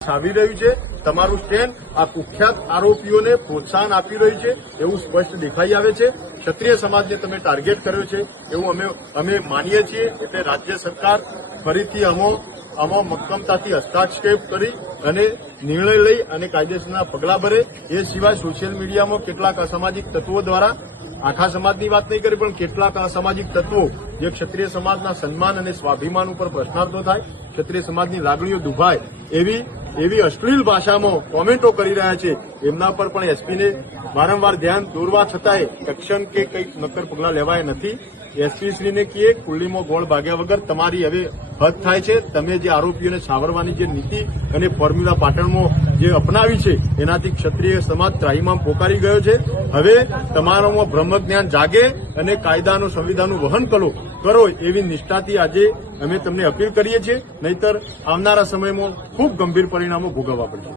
છાવી રહ્યું છે। તમારું સ્ટેન્ડ આ કુખ્યાત આરોપીઓને પ્રોત્સાહન આપી રહ્યું છે એવું સ્પષ્ટ દેખાઈ આવે છે। ક્ષત્રિય સમાજને તમે ટાર્ગેટ કર્યો છે એવું અમે માનીએ છીએ। એટલે રાજ્ય સરકાર ફરીથી આમો મક્કમતાથી હસ્તક્ષેપ કરી અને નિર્ણય લઈ અને કાયદેસરના પગલાં ભરે। એ સિવાય સોશિયલ મીડિયામાં કેટલાક અસામાજિક તત્વો દ્વારા આખા સમાજની વાત નહીં કરી પણ કેટલાક અસામાજિક તત્વો જે ક્ષત્રિય સમાજના સન્માન અને સ્વાભિમાન ઉપર પ્રશ્નાર્થો થાય, ક્ષત્રિય સમાજની લાગણીઓ દુભાય એવી અશ્લીલ ભાષામાં કોમેન્ટો કરી રહ્યા છે। એમના પર પણ એસપીને વારંવાર ધ્યાન દોરવા છતાંય એક્શન કે કંઈક નક્કર પગલાં લેવાય નથી। એસપીશ્રીને કહીએ કુંડલીમાં ગોળ ભાગ્યા વગર તમારી હવે હદ થાય છે। તમે જે આરોપીઓને છાવરવાની જે નીતિ અને ફોર્મ્યુલા પાટણમાં જે અપનાવી છે એનાથી ક્ષત્રિય સમાજ ત્રાહિમામ પોકારી ગયો છે। હવે તમારામાં બ્રહ્મ જ્ઞાન જાગે અને કાયદાનું સંવિધાનનું વહન કરો એવી નિષ્ઠાથી આજે અમે તમને અપીલ કરીએ છીએ। નહીંતર આવનારા સમયમાં ખૂબ ગંભીર પરિણામો ભોગવવા પડશે।